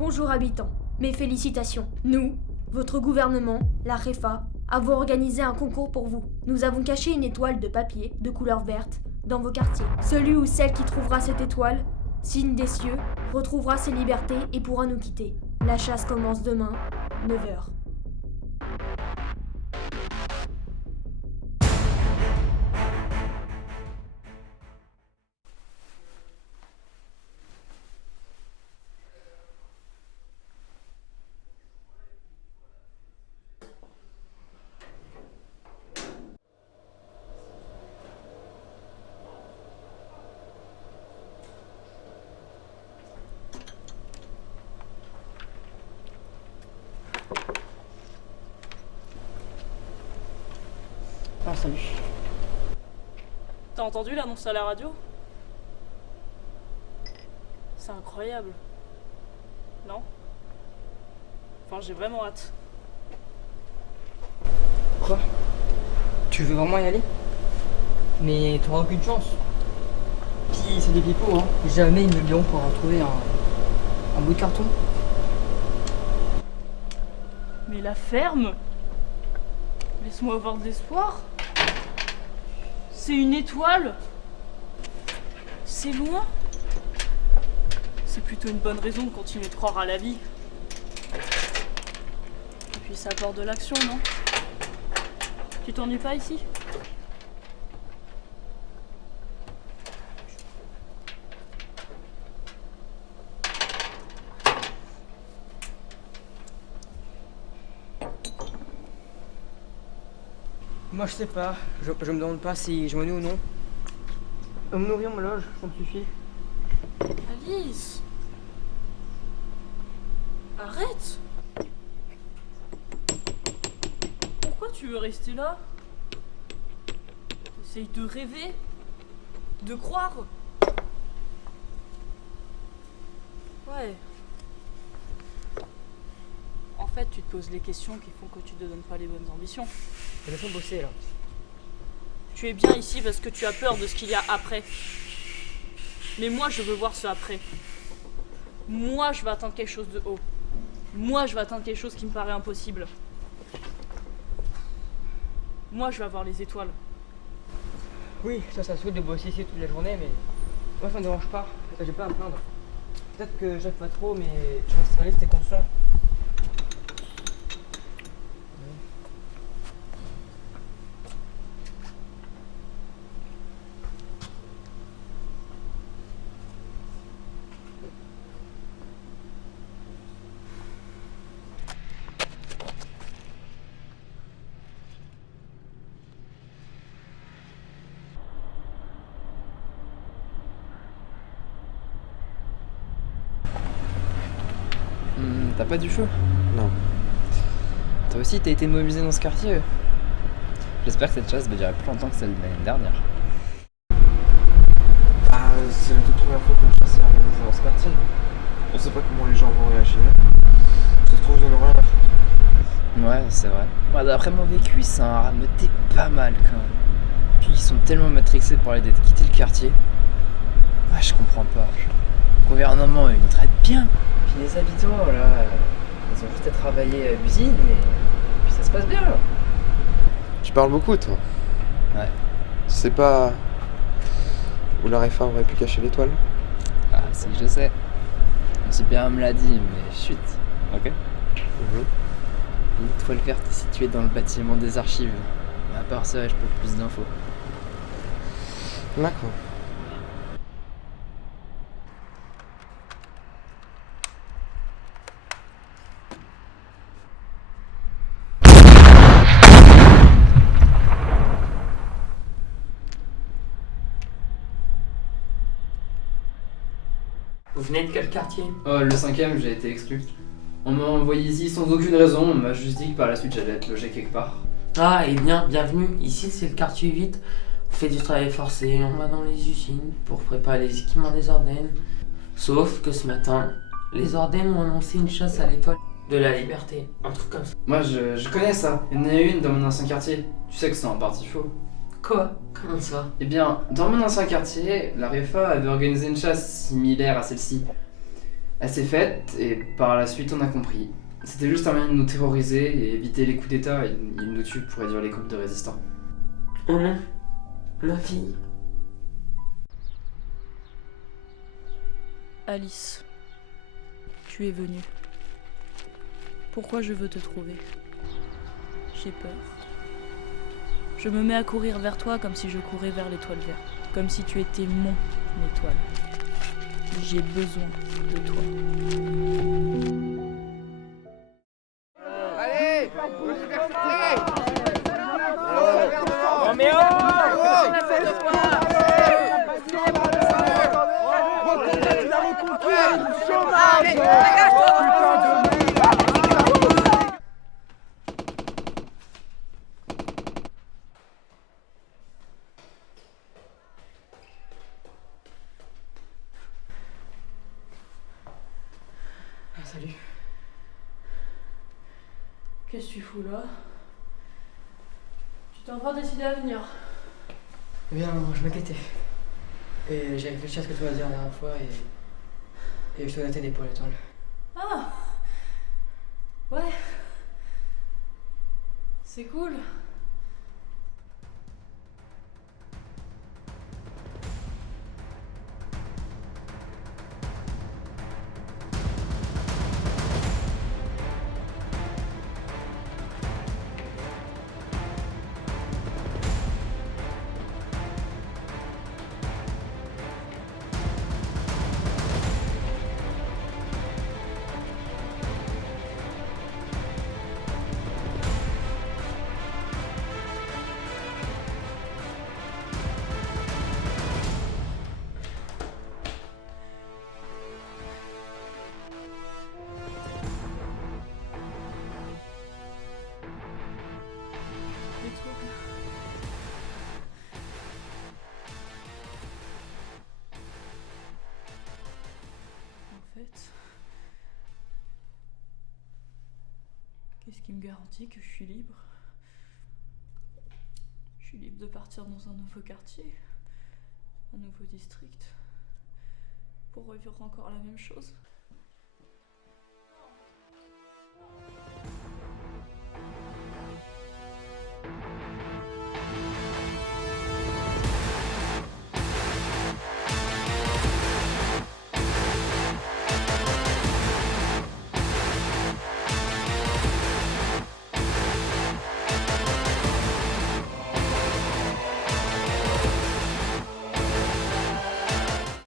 Bonjour habitants, mes félicitations. Nous, votre gouvernement, la REFA, avons organisé un concours pour vous. Nous avons caché une étoile de papier de couleur verte dans vos quartiers. Celui ou celle qui trouvera cette étoile, signe des cieux, retrouvera ses libertés et pourra nous quitter. La chasse commence demain, 9h. Ah, salut. T'as entendu l'annonce à la radio? C'est incroyable. Non? Enfin, j'ai vraiment hâte. Quoi? Tu veux vraiment y aller? Mais t'auras aucune chance. Puis c'est des pipeaux, hein. Jamais ils ne liront pour retrouver un bout de carton. Mais la ferme? Laisse-moi avoir de l'espoir. C'est une étoile. C'est loin. C'est plutôt une bonne raison de continuer de croire à la vie. Et puis ça apporte de l'action, non? Tu t'ennuies pas ici? Moi je sais pas, je me demande pas si je m'ennuie ou non. Me nourrir, me loge, ça me suffit. Alice! Arrête! Pourquoi tu veux rester là? Essaye de rêver, de croire. Ouais. En fait, tu te poses les questions qui font que tu te donnes pas les bonnes ambitions. Laisse-moi bosser là. Tu es bien ici parce que tu as peur de ce qu'il y a après. Mais moi, je veux voir ce après. Moi, je vais atteindre quelque chose de haut. Moi, je vais atteindre quelque chose qui me paraît impossible. Moi, je vais avoir les étoiles. Oui, ça se souhaite de bosser ici toute la journée, mais moi ça me dérange pas. J'ai pas à me plaindre. Peut-être que j'aime pas trop, mais je reste réaliste et conscient. T'as pas du feu? Non. Toi aussi t'as été mobilisé dans ce quartier? J'espère que cette chasse va durer plus longtemps que celle de l'année dernière. Ah, c'est la toute première fois qu'une chasse est organisée dans ce quartier. On sait pas comment les gens vont réagir. Ça se trouve, ils en ont rien à foutre. Ouais, c'est vrai. Moi, d'après mon vécu, ça a rameuté pas mal quand même. Puis ils sont tellement matrixés par l'idée de quitter le quartier. Ouais, je comprends pas. Le gouvernement, il nous traite bien. Puis les habitants, là, ils ont juste à travailler à l'usine et puis ça se passe bien là. Tu parles beaucoup, toi. Ouais. Tu sais pas où la REFA aurait pu cacher l'étoile? Ah, si, je sais. Mon supérieur me l'a dit, mais chut. Ok. L'étoile verte est située dans le bâtiment des archives. Mais à part ça, je peux plus d'infos. D'accord. Vous venez de quel quartier? Le 5ème, j'ai été exclu. On m'a envoyé ici sans aucune raison, on m'a juste dit que par la suite j'allais être logé quelque part. Ah, et bien, bienvenue. Ici, c'est le quartier 8. On fait du travail forcé, on va dans les usines pour préparer les équipements des Ardennes. Sauf que ce matin, les Ardennes ont annoncé une chasse à l'étoile de la liberté. Un truc comme ça. Moi je connais ça, il y en a une dans mon ancien quartier. Tu sais que c'est en partie faux. Quoi? Comment ça? Eh bien, dans mon ancien quartier, la REFA avait organisé une chasse similaire à celle-ci. Elle s'est faite et par la suite on a compris. C'était juste un moyen de nous terroriser et éviter les coups d'état et ils nous tuent pour réduire les groupes de résistants. Oh non, ma fille. Alice, tu es venue. Pourquoi je veux te trouver? J'ai peur. Je me mets à courir vers toi comme si je courais vers l'étoile verte. Comme si tu étais mon étoile. J'ai besoin de toi. Allez, Salut. Qu'est-ce que tu fous là? Tu t'es enfin décidé à venir. Eh bien, je m'inquiétais. Et j'ai réfléchi à ce que tu m'as dit la dernière fois et je te dois t'aider pour l'étoile. Ah! Ouais. C'est cool. En fait, qu'est-ce qui me garantit que je suis libre? Je suis libre de partir dans un nouveau quartier, un nouveau district, pour revivre encore la même chose.